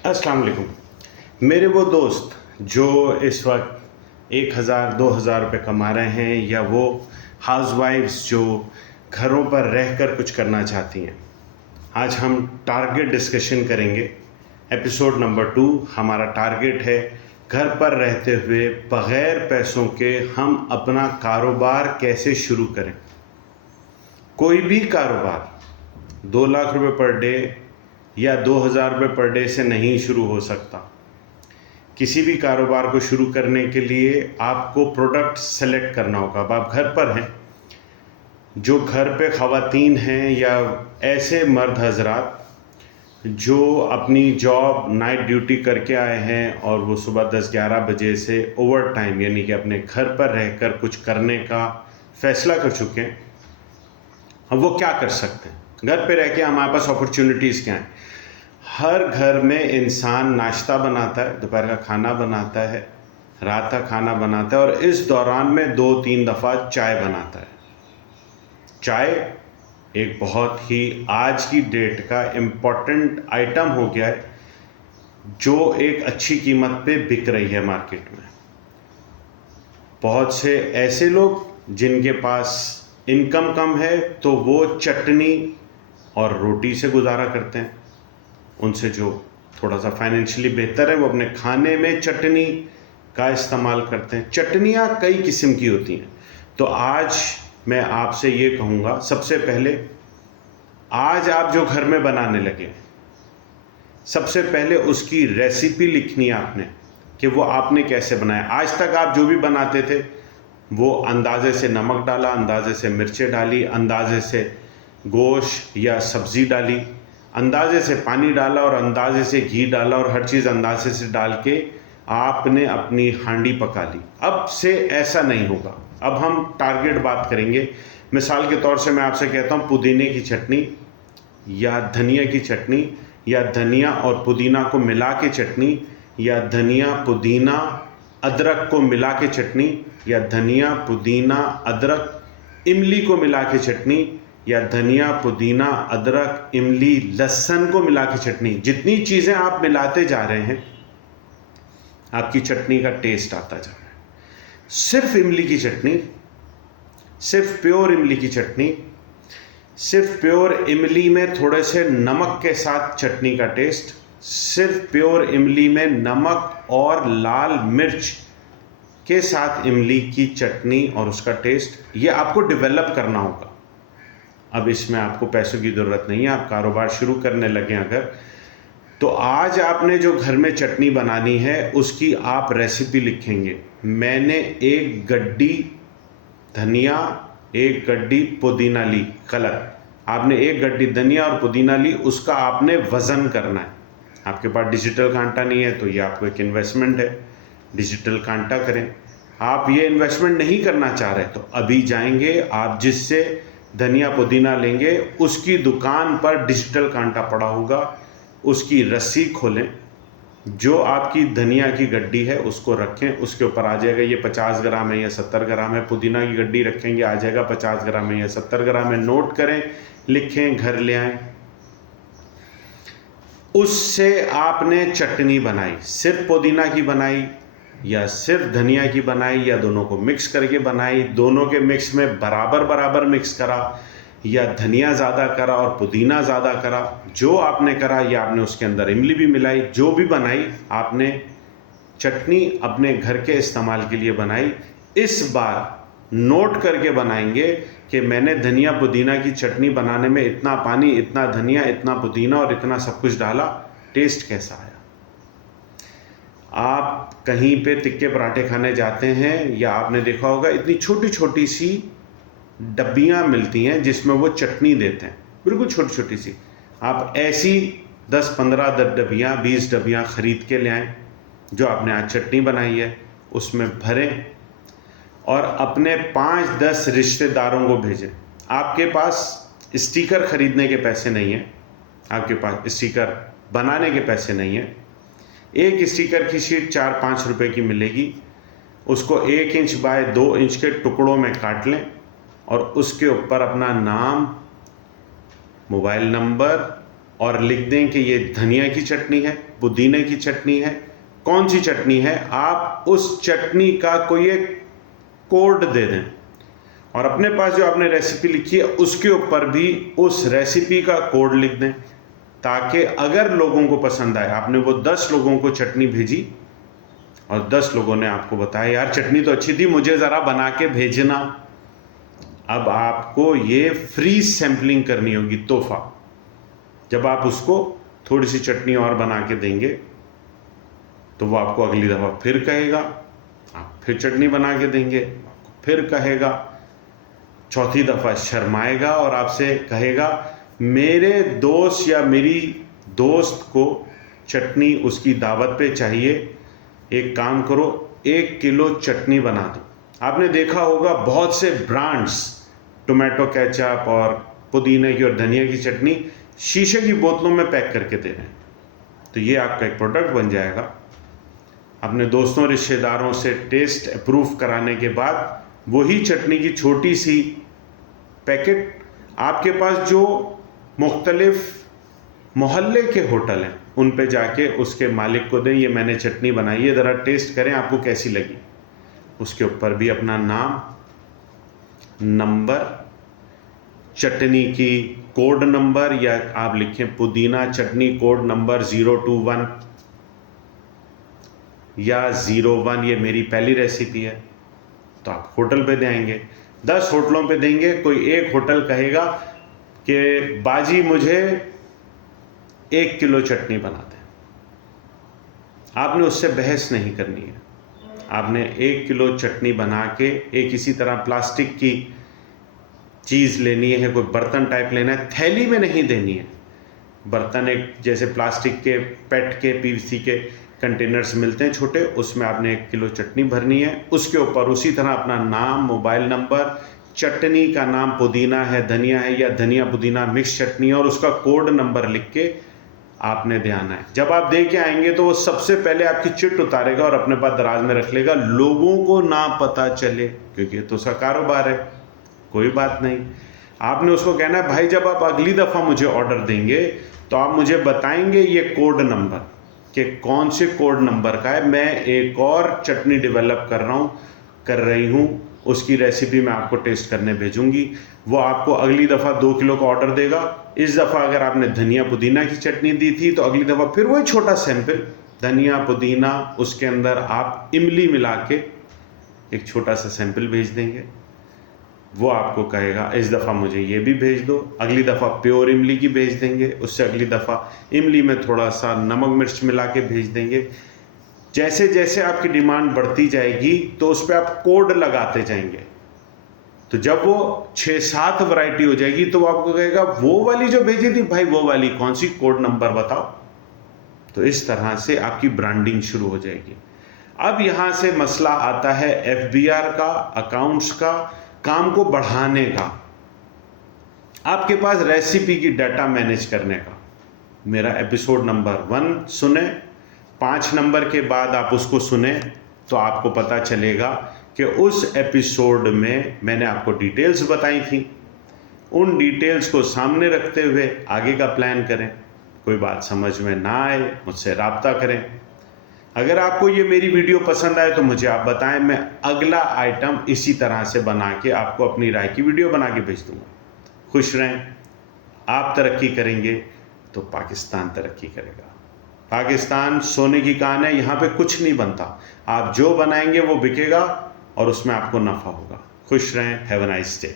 अस्सलाम वालेकुम। मेरे वो दोस्त जो इस वक्त 1000-2000 रुपये कमा रहे हैं, या वो हाउसवाइफ्स जो घरों पर रहकर कुछ करना चाहती हैं, आज हम टारगेट डिस्कशन करेंगे। एपिसोड नंबर 2 हमारा टारगेट है घर पर रहते हुए बग़ैर पैसों के हम अपना कारोबार कैसे शुरू करें। कोई भी कारोबार 2 लाख रुपए पर डे या 2000 रुपये पर डे से नहीं शुरू हो सकता। किसी भी कारोबार को शुरू करने के लिए आपको प्रोडक्ट सेलेक्ट करना होगा। अब आप घर पर हैं, जो घर पे ख़वातीन हैं या ऐसे मर्द हजरात जो अपनी जॉब नाइट ड्यूटी करके आए हैं और वो सुबह 10-11 बजे से ओवर टाइम यानी कि अपने घर पर रहकर कुछ करने का फ़ैसला कर चुके हैं, अब वो क्या कर सकते हैं। घर पे रह के हमारे पास अपॉर्चुनिटीज़ क्या हैं। हर घर में इंसान नाश्ता बनाता है, दोपहर का खाना बनाता है, रात का खाना बनाता है, और इस दौरान में 2-3 दफ़ा चाय बनाता है। चाय एक बहुत ही आज की डेट का इम्पॉर्टेंट आइटम हो गया है, जो एक अच्छी कीमत पे बिक रही है मार्केट में। बहुत से ऐसे लोग जिनके पास इनकम कम है तो वो चटनी और रोटी से गुजारा करते हैं। उनसे जो थोड़ा सा फाइनेंशियली बेहतर है वो अपने खाने में चटनी का इस्तेमाल करते हैं। चटनियाँ कई किस्म की होती हैं। तो आज मैं आपसे ये कहूँगा, सबसे पहले आज आप जो घर में बनाने लगे, सबसे पहले उसकी रेसिपी लिखनी है आपने कि वो आपने कैसे बनाया। आज तक आप जो भी बनाते थे वो अंदाज़े से नमक डाला, अंदाज़े से मिर्चें डाली, अंदाज़े से गोश्त या सब्ज़ी डाली, अंदाज़े से पानी डाला और अंदाज़े से घी डाला, और हर चीज़ अंदाज़े से डाल के आपने अपनी हांडी पका ली। अब से ऐसा नहीं होगा। अब हम टारगेट बात करेंगे। मिसाल के तौर से मैं आपसे कहता हूँ पुदीने की चटनी या धनिया की चटनी, या धनिया और पुदीना को मिला के चटनी, या धनिया पुदीना अदरक को मिला के चटनी, या धनिया पुदीना अदरक इमली को मिला के चटनी, या धनिया पुदीना अदरक इमली लहसुन को मिला के चटनी। जितनी चीज़ें आप मिलाते जा रहे हैं आपकी चटनी का टेस्ट आता जा रहा है। सिर्फ इमली की चटनी, सिर्फ प्योर इमली की चटनी, सिर्फ प्योर इमली में थोड़े से नमक के साथ चटनी का टेस्ट, सिर्फ प्योर इमली में नमक और लाल मिर्च के साथ इमली की चटनी और उसका टेस्ट, ये आपको डेवलप करना होगा। अब इसमें आपको पैसों की ज़रूरत नहीं है। आप कारोबार शुरू करने लगे अगर, तो आज आपने जो घर में चटनी बनानी है उसकी आप रेसिपी लिखेंगे। मैंने 1 गड्डी धनिया, 1 गड्डी पुदीना ली। गलत, आपने 1 गड्डी धनिया और पुदीना ली, उसका आपने वज़न करना है। आपके पास डिजिटल कांटा नहीं है तो ये आपको एक इन्वेस्टमेंट है, डिजिटल कांटा करें। आप ये इन्वेस्टमेंट नहीं करना चाह रहे तो अभी जाएंगे, आप जिससे धनिया पुदीना लेंगे उसकी दुकान पर डिजिटल कांटा पड़ा होगा, उसकी रस्सी खोलें, जो आपकी धनिया की गड्डी है उसको रखें, उसके ऊपर आ जाएगा ये 50 ग्राम है या 70 ग्राम है। पुदीना की गड्डी रखेंगे, आ जाएगा 50 ग्राम है या 70 ग्राम है। नोट करें, लिखें, घर ले आएँ। उससे आपने चटनी बनाई, सिर्फ पुदीना की बनाई या सिर्फ धनिया की बनाई या दोनों को मिक्स करके बनाई, दोनों के मिक्स में बराबर बराबर मिक्स करा, या धनिया ज़्यादा करा और पुदीना ज़्यादा करा, जो आपने करा, या आपने उसके अंदर इमली भी मिलाई, जो भी बनाई आपने चटनी अपने घर के इस्तेमाल के लिए बनाई। इस बार नोट करके बनाएंगे कि मैंने धनिया पुदीना की चटनी बनाने में इतना पानी, इतना धनिया, इतना पुदीना और इतना सब कुछ डाला, टेस्ट कैसा आया। आप कहीं पे तिक्के पराठे खाने जाते हैं या आपने देखा होगा इतनी छोटी छोटी सी डब्बियाँ मिलती हैं जिसमें वो चटनी देते हैं, बिल्कुल छोटी छोटी सी। आप ऐसी 10-15 डब्बियाँ, 20 डब्बियाँ ख़रीद के ले आएँ, जो आपने आज चटनी बनाई है उसमें भरें और अपने 5-10 रिश्तेदारों को भेजें। आपके पास स्टिकर ख़रीदने के पैसे नहीं हैं, आपके पास स्टिकर बनाने के पैसे नहीं हैं। एक स्टिकर की शीट 4-5 रुपए की मिलेगी, उसको 1 इंच बाय 2 इंच के टुकड़ों में काट लें और उसके ऊपर अपना नाम, मोबाइल नंबर और लिख दें कि ये धनिया की चटनी है, पुदीने की चटनी है, कौन सी चटनी है, आप उस चटनी का कोई एक कोड दे दें और अपने पास जो आपने रेसिपी लिखी है उसके ऊपर भी उस रेसिपी का कोड लिख दें, ताकि अगर लोगों को पसंद आए, आपने वो 10 लोगों को चटनी भेजी और 10 लोगों ने आपको बताया यार चटनी तो अच्छी थी, मुझे ज़रा बना के भेजना। अब आपको ये फ्री सैम्पलिंग करनी होगी, तोहफा। जब आप उसको थोड़ी सी चटनी और बना के देंगे तो वो आपको अगली दफ़ा फिर कहेगा, आप फिर चटनी बना के देंगे, फिर कहेगा, चौथी दफ़ा शर्माएगा और आपसे कहेगा मेरे दोस्त या मेरी दोस्त को चटनी उसकी दावत पे चाहिए, एक काम करो 1 किलो चटनी बना दो। आपने देखा होगा बहुत से ब्रांड्स टोमेटो केचप और पुदीने की और धनिया की चटनी शीशे की बोतलों में पैक करके दे रहे हैं। तो ये आपका एक प्रोडक्ट बन जाएगा। अपने दोस्तों रिश्तेदारों से टेस्ट अप्रूव कराने के बाद वही चटनी की छोटी सी पैकेट आपके पास जो मुख्तलिफ मोहल्ले के होटल हैं उन पे जाके उसके मालिक को दें, ये मैंने चटनी बनाई है, ज़रा टेस्ट करें आपको कैसी लगी। उसके ऊपर भी अपना नाम, नंबर, चटनी की कोड नंबर, या आप लिखें पुदीना चटनी कोड नंबर 021 या 01, ये मेरी पहली रेसिपी है। तो आप होटल पे देंगे, 10 होटलों पे देंगे, कोई एक होटल कहेगा कि बाजी मुझे 1 किलो चटनी बना दें। आपने उससे बहस नहीं करनी है, आपने 1 किलो चटनी बना के एक इसी तरह प्लास्टिक की चीज़ लेनी है, कोई बर्तन टाइप लेना है, थैली में नहीं देनी है। बर्तन एक जैसे प्लास्टिक के पेट के पीवीसी के कंटेनर्स मिलते हैं छोटे, उसमें आपने 1 किलो चटनी भरनी है। उसके ऊपर उसी तरह अपना नाम, मोबाइल नंबर, चटनी का नाम पुदीना है, धनिया है या धनिया पुदीना मिक्स चटनी है, और उसका कोड नंबर लिख के आपने ध्यान है। जब आप दे के आएंगे तो वो सबसे पहले आपकी चिट उतारेगा और अपने पास दराज में रख लेगा, लोगों को ना पता चले, क्योंकि ये तो उसका कारोबार है। कोई बात नहीं, आपने उसको कहना है भाई जब आप अगली दफ़ा मुझे ऑर्डर देंगे तो आप मुझे बताएंगे ये कोड नंबर कि कौन से कोड नंबर का है, मैं एक और चटनी डेवलप कर रही हूँ, उसकी रेसिपी मैं आपको टेस्ट करने भेजूंगी। वो आपको अगली दफ़ा 2 किलो का ऑर्डर देगा। इस दफ़ा अगर आपने धनिया पुदीना की चटनी दी थी तो अगली दफ़ा फिर वही छोटा सैंपल धनिया पुदीना, उसके अंदर आप इमली मिला के एक छोटा सा सैंपल भेज देंगे। वो आपको कहेगा इस दफ़ा मुझे ये भी भेज दो, अगली दफ़ा प्योर इमली की भेज देंगे, उससे अगली दफ़ा इमली में थोड़ा सा नमक मिर्च मिला के भेज देंगे। जैसे जैसे आपकी डिमांड बढ़ती जाएगी तो उस पर आप कोड लगाते जाएंगे। तो जब वो 6-7 वैरायटी हो जाएगी तो वो आपको कहेगा वो वाली जो भेजी थी भाई, वो वाली कौन सी, कोड नंबर बताओ। तो इस तरह से आपकी ब्रांडिंग शुरू हो जाएगी। अब यहाँ से मसला आता है FBR का, अकाउंट्स का, काम को बढ़ाने का। आपके पास रेसिपी की डाटा मैनेज करने का। मेरा एपिसोड नंबर 1 सुने, 5 नंबर के बाद आप उसको सुने तो आपको पता चलेगा कि उस एपिसोड में मैंने आपको डिटेल्स बताई थी। उन डिटेल्स को सामने रखते हुए आगे का प्लान करें। कोई बात समझ में ना आए मुझसे राब्ता करें। अगर आपको ये मेरी वीडियो पसंद आए तो मुझे आप बताएं, मैं अगला आइटम इसी तरह से बना के आपको अपनी राय की वीडियो बना के भेज दूँगा। खुश रहें। आप तरक्की करेंगे तो पाकिस्तान तरक्की करेगा। पाकिस्तान सोने की कान है, यहाँ पे कुछ नहीं बनता। आप जो बनाएंगे वो बिकेगा और उसमें आपको नफ़ा होगा। खुश रहें। Have a nice day.